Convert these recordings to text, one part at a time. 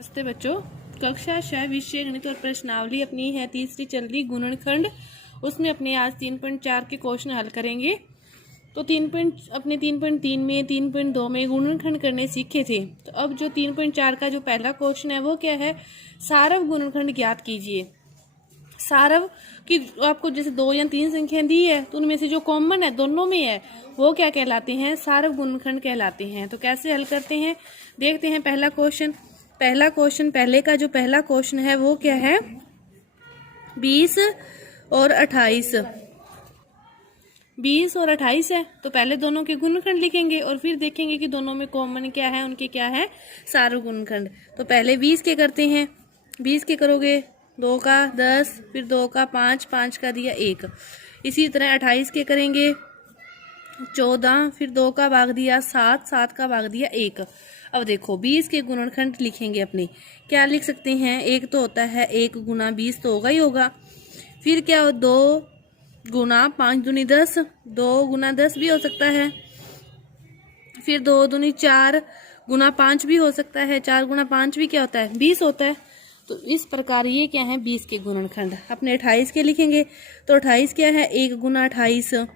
नमस्ते बच्चों। कक्षा 6 विषय गणित और प्रश्नावली अपनी है तीसरी चल रही गुणनखंड। उसमें अपने आज 3.4 के क्वेश्चन हल करेंगे। तो 3.3 में 3.2 में गुणनखंड करने सीखे थे। तो अब जो 3.4 का जो पहला क्वेश्चन है वो क्या है, सारव गुणनखंड ज्ञात कीजिए। सारव की आपको जैसे 2 या 3 संख्या दी है तो उनमें से जो कॉमन है दोनों में है वो क्या कहलाते हैं, सारव गुणनखंड कहलाते हैं। तो कैसे हल करते हैं देखते हैं। पहला क्वेश्चन पहले का जो पहला क्वेश्चन है वो क्या है, 20 और 28। 20 और 28 है तो पहले दोनों के गुणनखंड लिखेंगे और फिर देखेंगे कि दोनों में कॉमन क्या है, उनके क्या है सारव गुणनखंड। तो पहले 20 के करते हैं। 20 के करोगे 2 का 10, फिर 2 का 5, 5 का दिया 1। इसी तरह 28 के करेंगे 14, फिर 2 का भाग दिया 7, 7 का भाग दिया 1। अब देखो 20 के गुणनखंड लिखेंगे अपने, क्या लिख सकते हैं। एक तो होता है 1 गुना 20 तो होगा ही होगा। फिर क्या हो 2 गुना 5 दूनी 10, 2 गुना 10 भी हो सकता है। फिर 2 दूनी 4 गुना 5 भी हो सकता है। 4 गुना 5 भी क्या होता है 20 होता है। तो इस प्रकार ये क्या है 20 के गुणनखंड। अपने 28 के लिखेंगे तो 28 क्या है 1 गुना 28।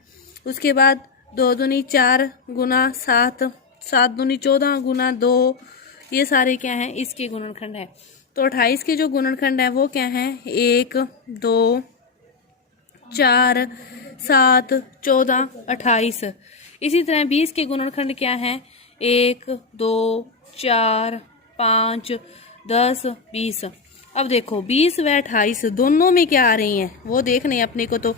उसके बाद 2 दूनी 4 गुना 7, 7 दूनी 14 गुना 2, ये सारे क्या हैं इसके गुणनखंड है। तो 28 के जो गुणनखंड है वो क्या है 1 2 4 7 14 28। इसी तरह 20 के गुणनखंड क्या है 1 2 4 5 10 20। अब देखो 20 व 28 दोनों में क्या आ रही हैं वो देखने अपने को। तो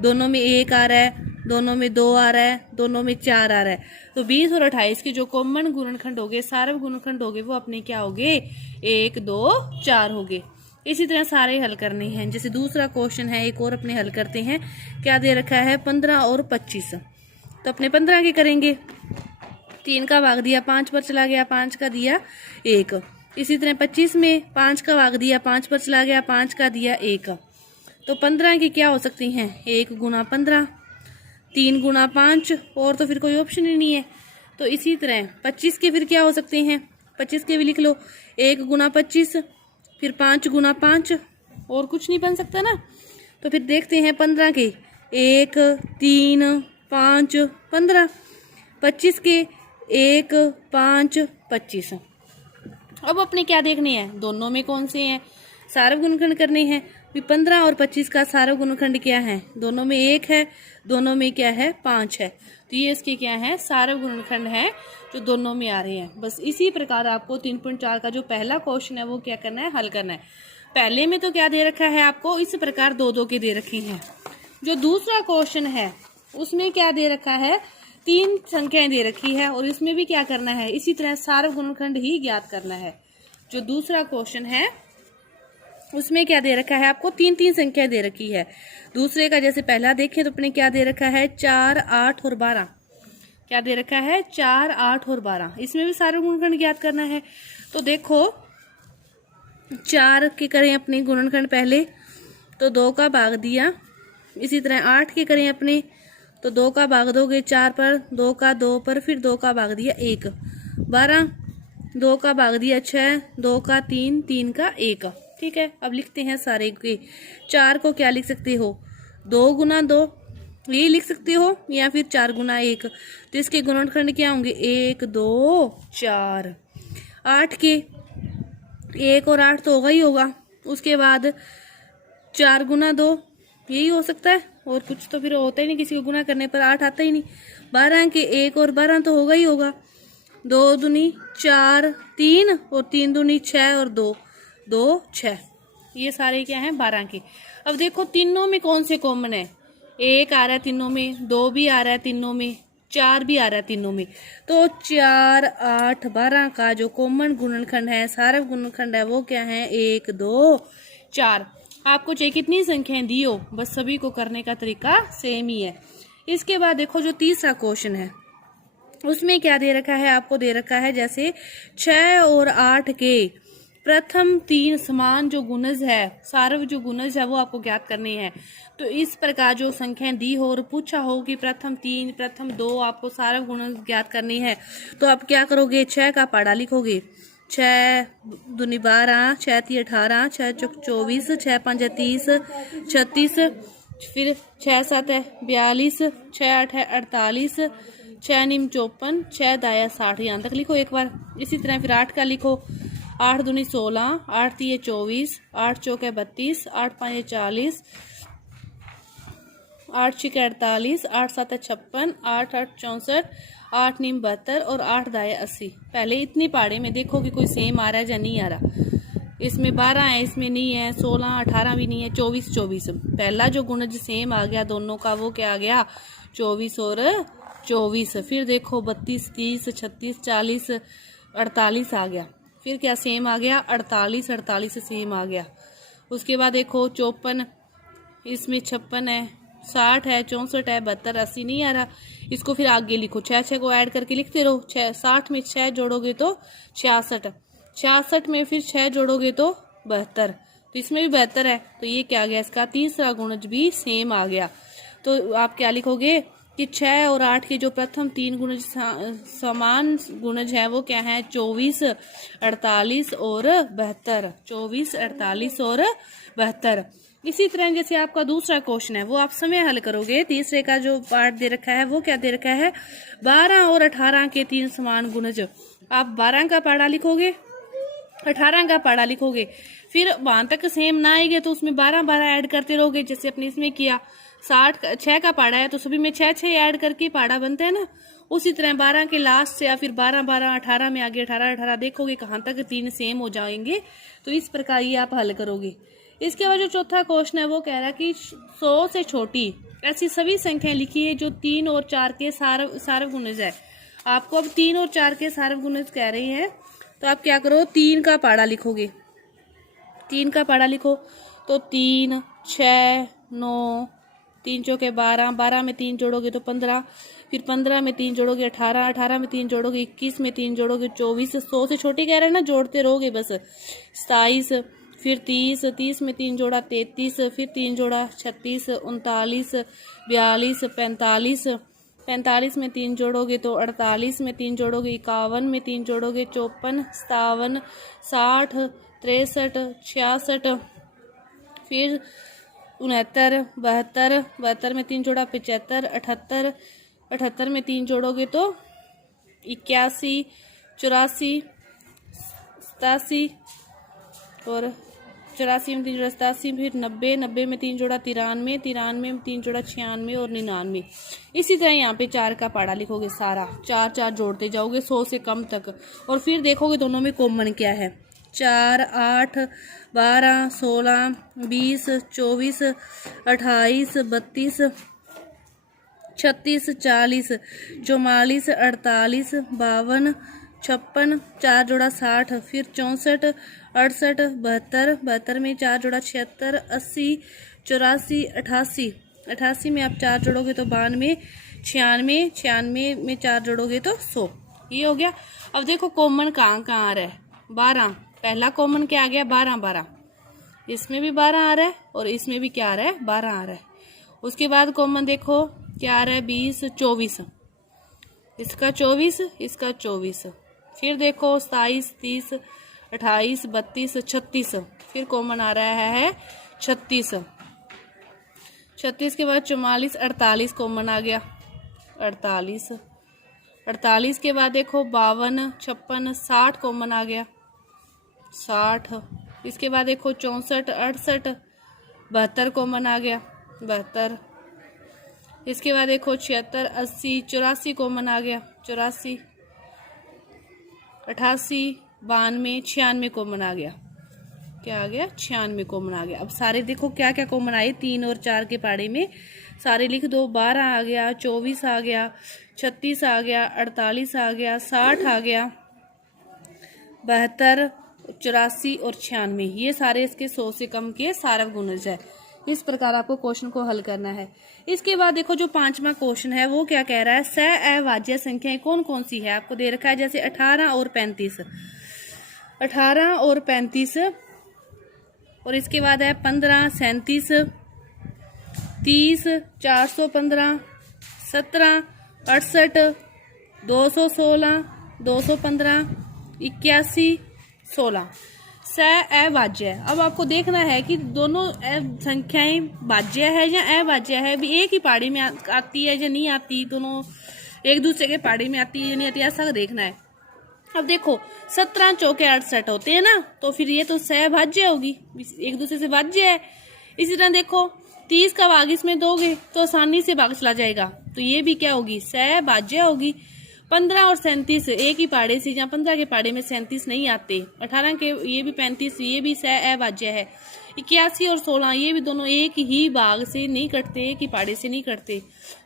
दोनों में 1 आ रहा है, दोनों में 2 आ रहा है, दोनों में 4 आ रहा है। तो 20 और 28 के जो कॉमन गुणनखंड होंगे, सारव गुणनखंड होंगे, वो अपने क्या होंगे 1 2 4 होंगे। इसी तरह सारे हल करने हैं। जैसे दूसरा क्वेश्चन है एक और अपने हल करते हैं। क्या दे रखा है 15 और 25। तो अपने 15 के करेंगे, 3 का भाग दिया 5 पर चला गया, 5 का दिया 1। इसी तरह 25 में 5 का भाग दिया 5 पर चला गया, 5 का दिया 1। तो 15 की क्या हो सकती हैं 1 गुना 15, 3 गुना 5, और तो फिर कोई ऑप्शन ही नहीं है। तो इसी तरह 25 के फिर क्या हो सकते हैं, 25 के भी लिख लो 1 गुना 25, फिर 5 गुना 5, और कुछ नहीं बन सकता ना। तो फिर देखते हैं 15 के 1 3 5 15, 25 के 1 5 25। अब अपने क्या देखने हैं दोनों में कौन से हैं सारव गुणनखंड करने हैं। 15 और 25 का सारव गुणनखंड क्या है, दोनों में 1 है, दोनों में क्या है 5 है। तो ये इसके क्या है सारव गुणनखंड है जो दोनों में आ रहे हैं। बस इसी प्रकार आपको 3.4 का जो पहला क्वेश्चन है वो क्या करना है, हल करना है। पहले में तो क्या दे रखा है आपको, इस प्रकार 2-2 के दे रखे हैं। जो दूसरा क्वेश्चन है उसमें क्या दे रखा है 3 संख्याएं दे रखी है, और इसमें भी क्या करना है इसी तरह सारव गुणनखंड ही ज्ञात करना है। जो दूसरा क्वेश्चन है उसमें क्या दे रखा है आपको 3-3 संख्या दे रखी है। दूसरे का जैसे पहला देखें तो अपने क्या दे रखा है 4 8 और 12। क्या दे रखा है 4 8 और 12। इसमें भी सारव गुणनखंड ज्ञात करना है। तो देखो 4 के करें अपने गुणनखंड पहले तो 2 का भाग दिया। इसी तरह 8 के करें अपने तो 2 का भाग दोगे 4 पर, 2 का 2 पर, फिर 2 का भाग दिया 1। 12 2 का भाग दिया 6, 2 का 3, 3 का 1। ठीक है, अब लिखते हैं सारे के। 4 को क्या लिख सकते हो 2 गुना 2 ये लिख सकते हो, या फिर 4 गुना 1। तो इसके गुणनखंड क्या होंगे 1 2 4। 8 के 1 और 8 तो होगा ही होगा। उसके बाद 4 गुना 2 यही हो सकता है, और कुछ तो फिर होता ही नहीं, किसी को गुना करने पर 8 आता ही नहीं। 12 के 1 और 12 तो होगा ही होगा। 2 दूनी 4, 3 और 3 दूनी 6 और 2 2 6। ये सारे क्या हैं 12 के। अब देखो तीनों में कौन से कॉमन है, 1 आ रहा है तीनों में, 2 भी आ रहा है तीनों में, 4 भी आ रहा है तीनों में। तो 4 8 12 का जो कॉमन गुणनखंड है सारव गुणनखंड है वो क्या है 1 2 4। आपको चाहे कितनी संख्याएं दी हो, बस सभी को करने का तरीका सेम ही है। इसके बाद देखो जो तीसरा क्वेश्चन है उसमें क्या दे रखा है आपको, दे रखा है जैसे 6 और 8 के प्रथम 3 समान जो गुणज है, सारव जो गुणज है वो आपको ज्ञात करने हैं। तो इस प्रकार जो संख्याएं दी हो और पूछा हो कि प्रथम 3 प्रथम 2 आपको सारव गुणज ज्ञात करनी है, तो आप क्या करोगे 6 का पहाड़ा लिखोगे, छः दूनी 12, 6 × 18, 6 × 24, 6 × 5 = 30, 36, फिर 6 × 7 = 42, 6 × 8 = 48, 6 × 9 = 54, 6 × 10 = 60। यहाँ तक लिखो एक बार। इसी तरह फिर 8 का लिखो। 8 दूनी 16, 8 × 3 = 24, 8 × 4 = 32, 8 × 5 = 40, 8 × 6 = 48, 8 × 7 = 56, 8 × 8 = 64, 8 × 9 = 72 और 8 × 10 = 80। पहले इतनी पाड़े में देखो कि कोई सेम आ रहा है या नहीं आ रहा। इसमें 12 है, इसमें नहीं है, 16, 18 भी नहीं है, 24, 24। पहला जो गुणज सेम आ गया दोनों का वो क्या आ गया? 24 और 24। फिर देखो 32, 30, 36, 40, 48 आ गया। फिर क्या सेम आ गया? 48, 48 सेम आ गया। उसके बाद देखो 54, इसमें 56 है, 60 है, 64 है, 72, 80 नहीं आ रहा। इसको फिर आगे लिखो। 6 6 को ऐड करके लिखते रहो। 60 में 6 जोड़ोगे तो 66, 66 में फिर 6 जोड़ोगे तो 72। तो इसमें भी 72 है। तो ये क्या आ गया? इसका तीसरा गुणज भी सेम आ गया। तो आप क्या लिखोगे कि 6 और 8 के जो प्रथम 3 गुणज समान गुणज है वो क्या है? 24, 48 और 72। 24, 48 और 72। इसी तरह जैसे आपका दूसरा क्वेश्चन है वो आप समय हल करोगे। तीसरे का जो पार्ट दे रखा है वो क्या दे रखा है? 12 और 18 के 3 समान गुणज। आप 12 का पाड़ा लिखोगे, 18 का पाड़ा लिखोगे। फिर वहां तक सेम ना आएगा तो उसमें 12 12 ऐड करते रहोगे, जैसे अपने इसमें किया। 6 का पाड़ा है तो सभी में 6 6 ऐड करके पाड़ा बनता है ना। उसी तरह 12 के लास्ट से या फिर 12 12 18 में आगे 18 18 देखोगे कहाँ तक 3 सेम हो जाएंगे। तो इस प्रकार ये आप हल करोगे। इसके बाद जो चौथा क्वेश्चन है वो कह रहा है कि 100 से छोटी ऐसी सभी संख्याएं लिखिए जो 3 और 4 के सार्व गुणज है। आपको अब 3 और 4 के सार्व गुणज कह रही है तो आप क्या करो? 3 का पाड़ा लिखोगे। 3 का पाड़ा लिखो तो 3, 6, 9, 3 चौके 12, 12 में 3 जोड़ोगे तो 15, फिर 15 में 3 जोड़ोगे 18, 18 में 3 जोड़ोगे 21, में 3 जोड़ोगे 24। 100 से छोटी कह रहे हैं ना, जोड़ते रहोगे बस। 27, फिर 30, 30 में 3 जोड़ा 33, फिर 3 जोड़ा 36, 39, 42, 45, 45 में 3 जोड़ोगे तो 48, में 3 जोड़ोगे 51, में 3 जोड़ोगे 54, 57, 60, 63, 66, फिर 69, 72, 72 में 3 जोड़ा 75, 78, 78 में 3 जोड़ोगे तो 81, 84, 87 और 84 में 3 जोड़ा 87, फिर 90, 90 में 3 जोड़ा 93, 93 में 3 जोड़ा 96 और 99। इसी तरह यहाँ पे 4 का पाड़ा लिखोगे सारा। 4 4 जोड़ते जाओगे 100 से कम तक और फिर देखोगे दोनों में कॉमन क्या है। 4, 8, 12, 16, 20, 24, 28, 32, 36, 40, 44, 48, 52, 56, 4 जोड़ा 60, फिर 64, 68, 72, 72 में 4 जोड़ा 76, 80, 84, 88, 88 में आप 4 जोड़ोगे तो 92, 96, 96 में 4 जोड़ोगे तो 100। ये हो गया। अब देखो कॉमन कहाँ कहाँ आ रहा है? 12। पहला कॉमन क्या आ गया? 12 12। इसमें भी 12 आ रहा है और इसमें भी क्या आ रहा है? 12 आ रहा है। उसके बाद कॉमन देखो क्या आ रहा है? 20, 24। इसका 24, इसका 24। फिर देखो 27, 30, 28, 32, 36। फिर कॉमन आ रहा है 36। 36 के बाद 44, 48 कॉमन आ गया। 48, 48 के बाद देखो 52, 56, 60 कॉमन आ गया। 60। इसके बाद देखो 64, 68, 72 कॉमन आ गया। 72। इसके बाद देखो 76, 80, 84 कॉमन आ गया। 84, 88, 92, 96 कॉमन आ गया। क्या आ गया? 96 कॉमन आ गया। अब सारे देखो क्या क्या कॉमन आए 3 और 4 के पाड़े में, सारे लिख दो। 12 आ गया, 24 आ गया, 36 आ गया, 48 आ गया, 60 आ गया, 72, 84 और 96। ये सारे इसके 100 से कम के सार्व गुणज है। इस प्रकार आपको क्वेश्चन को हल करना है। इसके बाद देखो जो 5वां क्वेश्चन है वो क्या कह रहा है? सह-अभाज्य संख्याएं कौन कौन सी है? आपको दे रखा है जैसे 18 और 35, 18 और 35, और इसके बाद है 15, 37, 30, 415, 17, 68, 216, 215, 81, 16। स अभाज्य है। अब आपको देखना है कि दोनों संख्याएं भाज्य है या अभाज्य है, अभी एक ही पहाड़ी में आती है या नहीं आती, दोनों एक दूसरे के पहाड़ी में आती है या नहीं आती, ऐसा देखना है। अब देखो 17 चौके 68 होते हैं ना, तो फिर ये तो सहभाज्य होगी, एक दूसरे से भाज्य है। इसी तरह देखो 30 का भाग इसमें दोगे तो आसानी से भाग चला जाएगा, तो ये भी क्या होगी, सहभाज्य होगी। 15 और 37 एक ही पहाड़े से, जहाँ 15 के पहाड़े में 37 नहीं आते, 18 के ये भी 35, ये भी सहभाज्य है। 81 और 16 ये भी दोनों एक ही भाग से नहीं कटते, एक ही पहाड़े से नहीं कटते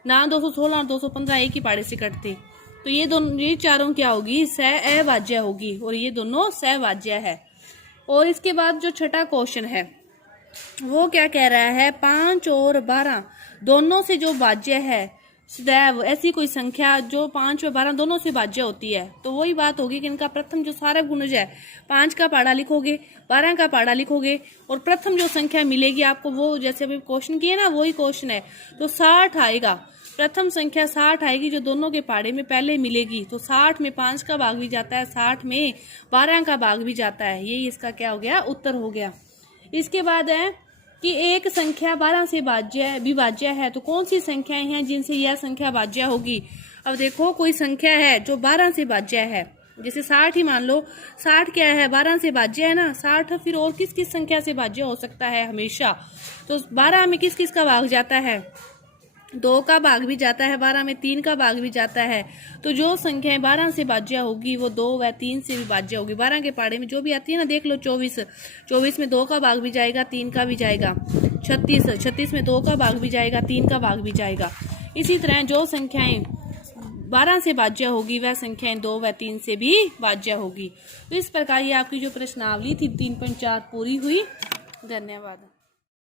ना, 216 और 215 एक ही पहाड़े से कटते, तो ये दोनों, ये चारों क्या होगी, सहभाज्य होगी, और ये दोनों सहभाज्य है। और इसके बाद जो छठा क्वेश्चन है वो क्या कह रहा है, 5 और 12 दोनों से जो भाज्य है, सदैव ऐसी कोई संख्या जो 5 और 12 दोनों से भाज्य होती है, तो वही बात होगी कि इनका प्रथम जो सारा गुणज है, 5 का पहाड़ा लिखोगे, 12 का पहाड़ा लिखोगे, और प्रथम जो संख्या मिलेगी आपको वो, जैसे अभी क्वेश्चन किए ना वही क्वेश्चन है, तो 60 आएगा। प्रथम संख्या 60 आएगी जो दोनों के पहाड़े में पहले मिलेगी, तो 60 में 5 का भाग भी जाता है, 60 में 12 का भाग भी जाता है, ये इसका क्या हो गया, उत्तर हो गया। इसके बाद है कि एक संख्या 12 से विभाज्य है, तो कौन सी संख्याएं हैं जिनसे यह संख्या भाज्य होगी। अब देखो कोई संख्या है जो 12 से भाज्य है, जैसे 60 ही मान लो, 60 क्या है, 12 से भाज्य है ना, 60 फिर और किस किस संख्या से भाज्य हो सकता है हमेशा, तो 12 में किस किस का भाग जाता है, 2 का भाग भी जाता है, 12 में 3 का भाग भी जाता है, तो जो संख्याएं 12 से भाज्य होगी वो 2 व 3 से भी भाज्य होगी। 12 के पहाड़े में जो भी आती है ना, देख लो 24 में 2 का भाग भी जाएगा, 3 का भी जाएगा। 36 में 2 का भाग भी जाएगा, 3 का भाग भी जाएगा। इसी तरह जो संख्याएं 12 से भाज्य होगी वह संख्याएं 2 व 3 से भी भाज्य होगी। तो इस प्रकार ये आपकी जो प्रश्नावली थी 3.4 पूरी हुई। धन्यवाद।